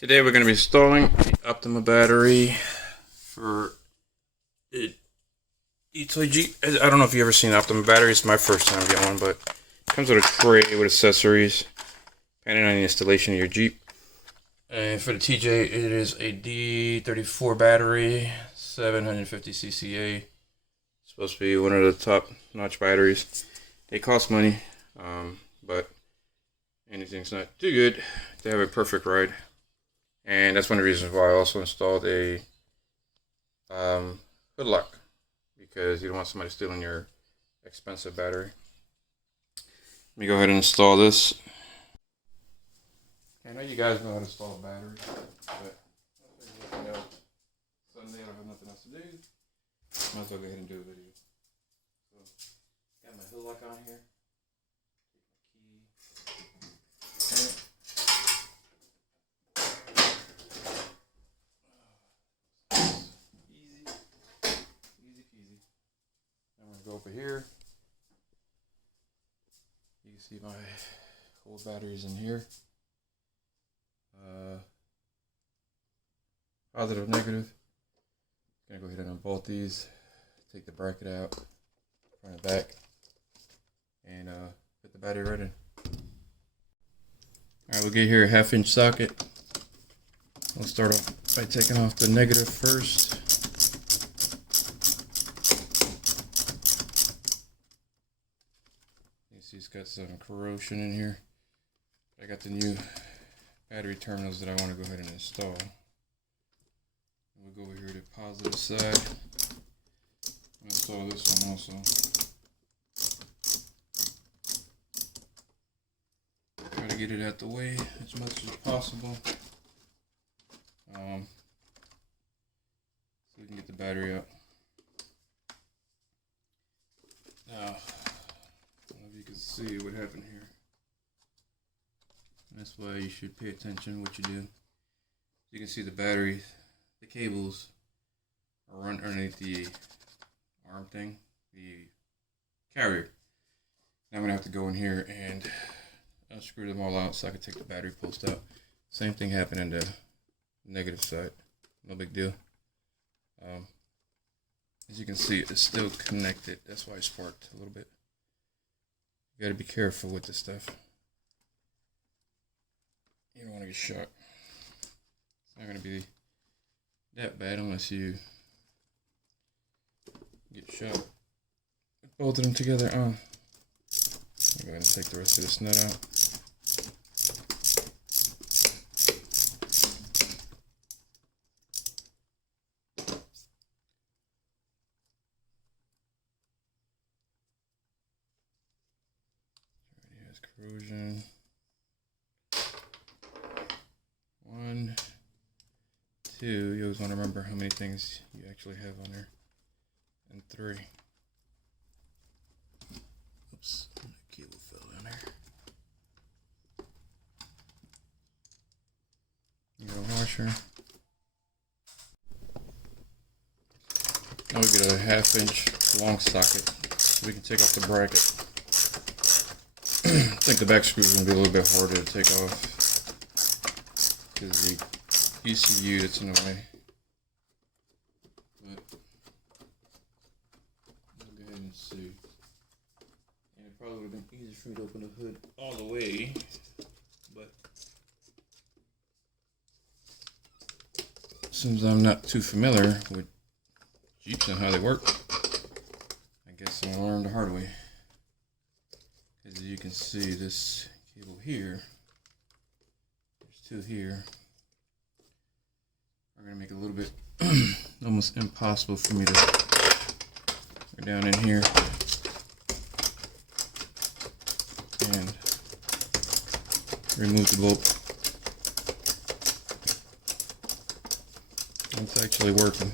Today we're going to be installing the Optima battery for the Jeep. I don't know if you've ever seen Optima battery. It's my first time getting one, but it comes with a tray with accessories depending on the installation of your Jeep. And for the TJ, it is a D34 battery, 750 cca. It's supposed to be one of the top-notch batteries. They cost money, but anything's not too good to have a perfect ride. And that's one of the reasons why I also installed a hood lock, because you don't want somebody stealing your expensive battery. Let me go ahead and install this. I know you guys know how to install a battery, but Sunday I don't have nothing else to do. Might as well go ahead and do a video. So, got my hood lock on here. Go over here. You can see my whole batteries in here. Positive, negative. Gonna go ahead and unbolt these. Take the bracket out, front and back, and put the battery right in. Alright, we'll get here a 1/2-inch socket. I'll start off by taking off the negative first. It's got some corrosion in here. I got the new battery terminals that I want to go ahead and install. We'll go over here to the positive side. I'll install this one also. Try to get it out the way as much as possible. So we can get the battery out. Now, you can see what happened here. That's why you should pay attention what you do. You can see the battery, the cables are run underneath the arm thing, the carrier. Now I'm gonna have to go in here and unscrew them all out so I can take the battery post out. Same thing happened in the negative side. No big deal. As you can see, it's still connected. That's why it sparked a little bit. You gotta be careful with this stuff. You don't want to get shot. It's not gonna be that bad unless you get shot. Put both of them together on. I'll go ahead and take the rest of this nut out. Corrosion. 1, 2. You always want to remember how many things you actually have on there. And 3. Oops, the cable fell in there. You got a washer. Now we get a 1/2-inch long socket so we can take off the bracket. I think the back screw is going to be a little bit harder to take off because the ECU that's in the way. But I'll go ahead and see. And it probably would have been easier for me to open the hood all the way, but since I'm not too familiar with Jeeps and how they work, I guess I'll learn the hard way. As you can see, this cable here, there's 2 here, are going to make it a little bit almost impossible for me to go down in here and remove the bolt. It's actually working.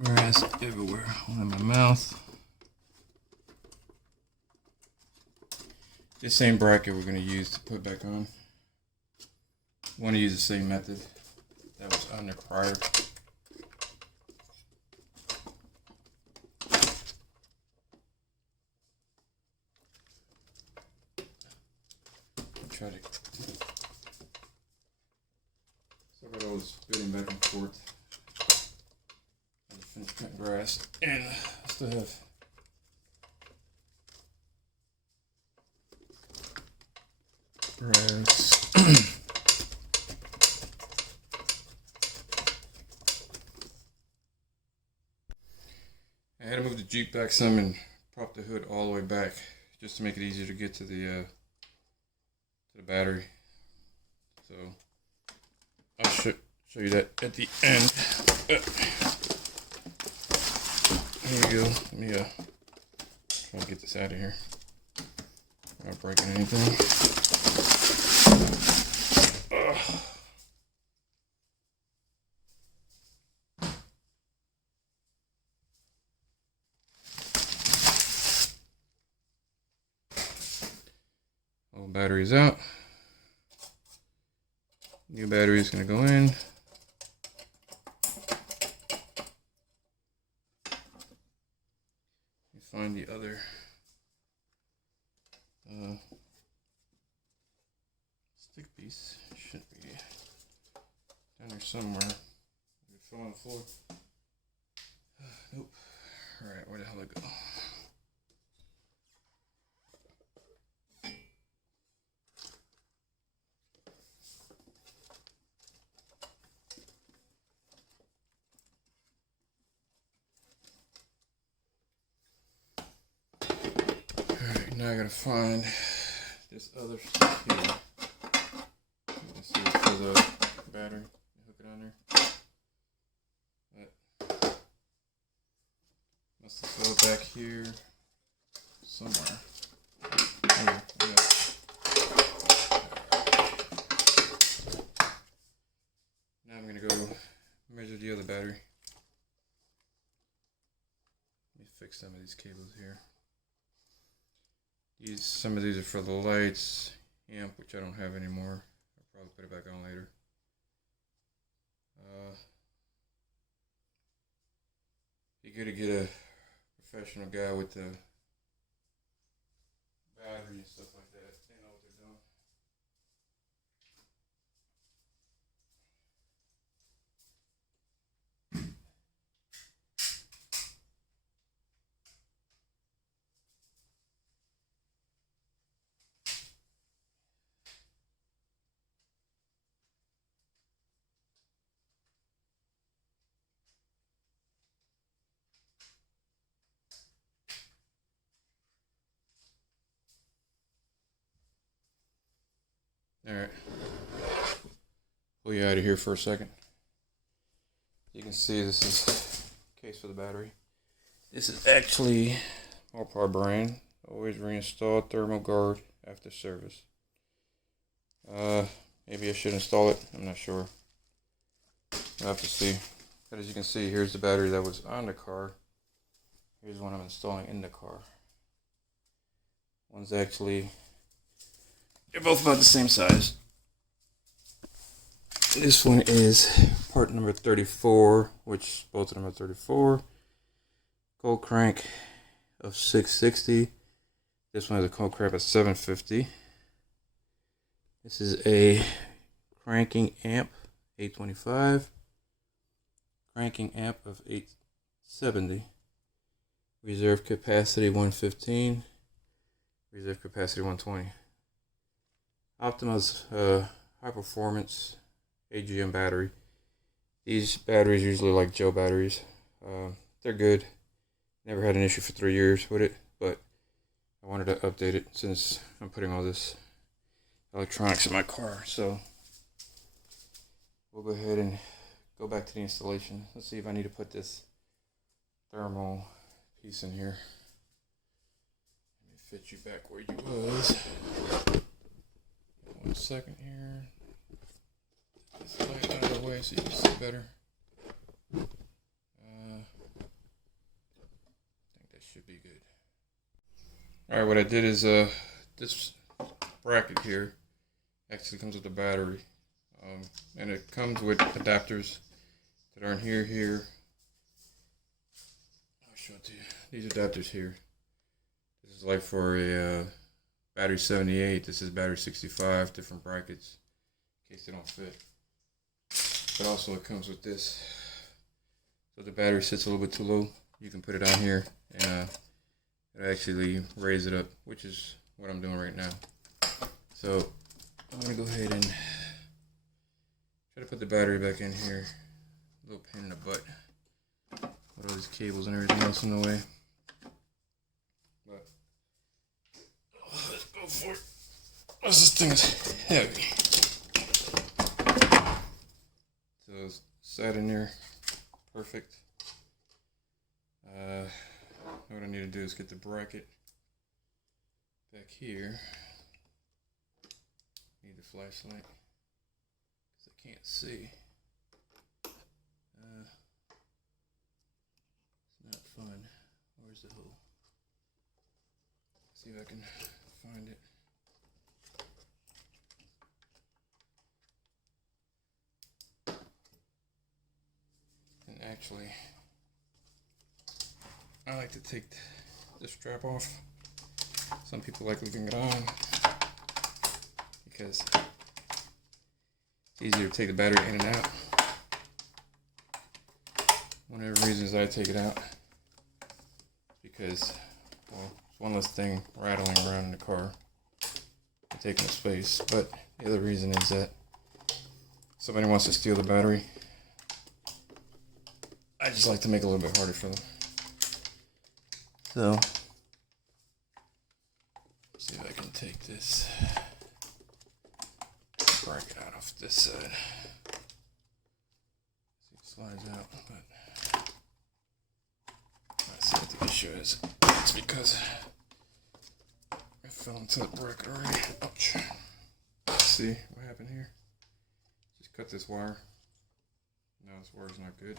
Grass everywhere. One in my mouth. This same bracket we're going to use to put back on. Want to use the same method that was on there prior. Try to sorry about all this spinning back and forth. I just finished cutting grass and I still have grass. I had to move the Jeep back some and prop the hood all the way back just to make it easier to get to the battery. So I'll show you that at the end. Here you go. Let me try to get this out of here without breaking anything. Old battery's out. New battery is going to go in. Let me find the other stick piece. Should be down there somewhere. It fell on the floor. Nope. Alright, where the hell did it go? Now I gotta find this other stuff here. You can see it's for the battery. Hook it on there. But must have fell back here somewhere. Oh, yeah. Now I'm gonna go measure the other battery. Let me fix some of these cables here. Some of these are for the lights, amp, which I don't have anymore. I'll probably put it back on later. Be good to get a professional guy with the battery and stuff like that. They know what they're doing. Alright, pull you out of here for a second. You can see this is the case for the battery. This is actually Optima brand. Always reinstall thermal guard after service. Maybe I should install it. I'm not sure. We'll have to see. But as you can see, here's the battery that was on the car. Here's one I'm installing in the car. One's actually, they're both about the same size. This one is part number 34, which both of them are 34. Cold crank of 660. This one has a cold crank of 750. This is a cranking amp 825. Cranking amp of 870. Reserve capacity 115. Reserve capacity 120. Optima's high performance AGM battery. These batteries usually like Joe batteries. They're good. Never had an issue for 3 years with it, but I wanted to update it since I'm putting all this electronics in my car. So we'll go ahead and go back to the installation. Let's see if I need to put this thermal piece in here. Let me fit you back where you was. 1 second here. This light out of the way so you can see better. I think that should be good. Alright, what I did is this bracket here actually comes with the battery, and it comes with adapters that are in here. I'll show it to you. These adapters here. This is like for a battery 78. This is battery 65. Different brackets in case they don't fit. But also it comes with this. So if the battery sits a little bit too low, you can put it on here and it'll actually raise it up, which is what I'm doing right now. So I'm gonna go ahead and try to put the battery back in here. A little pain in the butt with all these cables and everything else in the way. But let's go for it. This thing is heavy. So it's sat in there perfect. What I need to do is get the bracket back here. Need the flashlight because I can't see. It's not fun. Where's the hole? See if I can find it. And actually, I like to take the strap off. Some people like leaving it on because it's easier to take the battery in and out. One of the reasons I take it out is because, well, it's one less thing rattling around in the car and taking up space. But the other reason is that somebody wants to steal the battery. I just like to make it a little bit harder for them. So, let's see if I can take this bracket out off this side. See, it slides out, but I see what the issue is. It's because I fell into the bracket already. Ouch. Let's see what happened here. Just cut this wire. Now this wire is not good.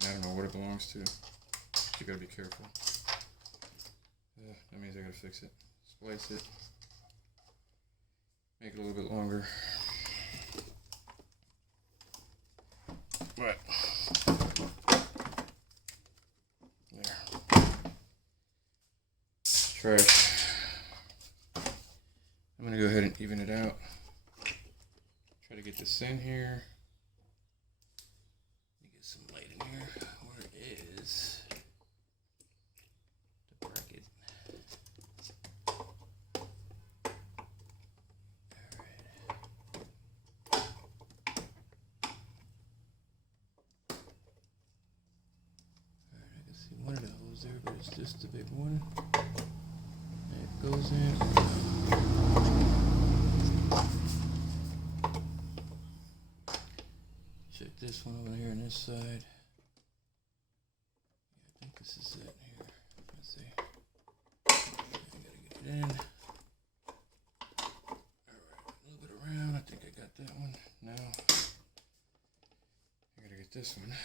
And I don't know what it belongs to. You gotta be careful. That means I gotta fix it. Splice it. Make it a little bit longer. But there. Trash. I'm gonna go ahead and even it out. Try to get this in here. Let me get some light in here. Where is the bracket? One of the holes there, but it's just the big one. It goes in. Check this one over here on this side. Yeah, I think this is it here. Let's see. I gotta get it in. Alright, a little bit around. I think I got that one. Now, I gotta get this one.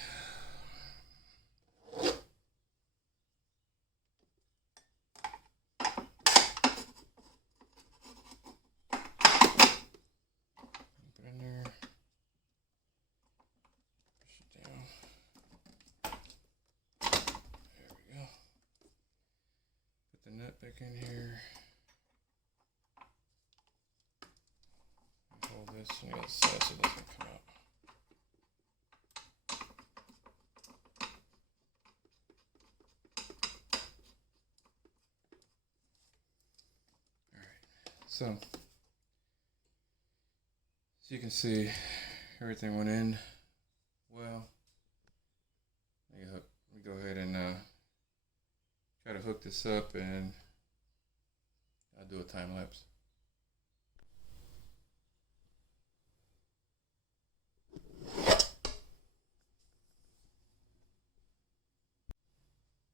Nut back in here. Hold this on the other side so it doesn't come out. Alright, so as you can see, everything went in well. Let me go ahead and try to hook this up and I'll do a time lapse.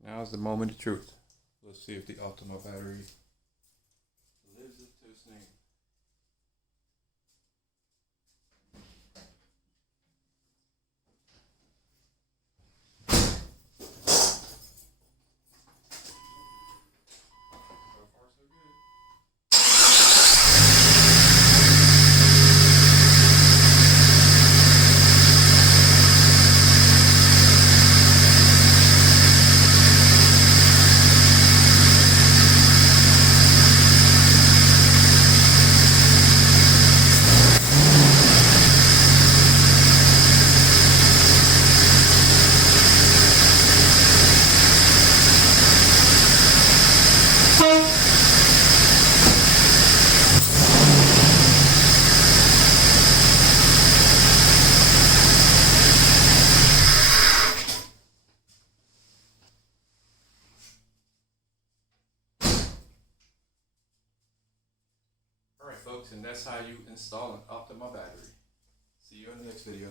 Now is the moment of truth. Let's see if the Optima battery lives up to its name. So far, so good. folks, and that's how you install an Optima battery. See you in the next video.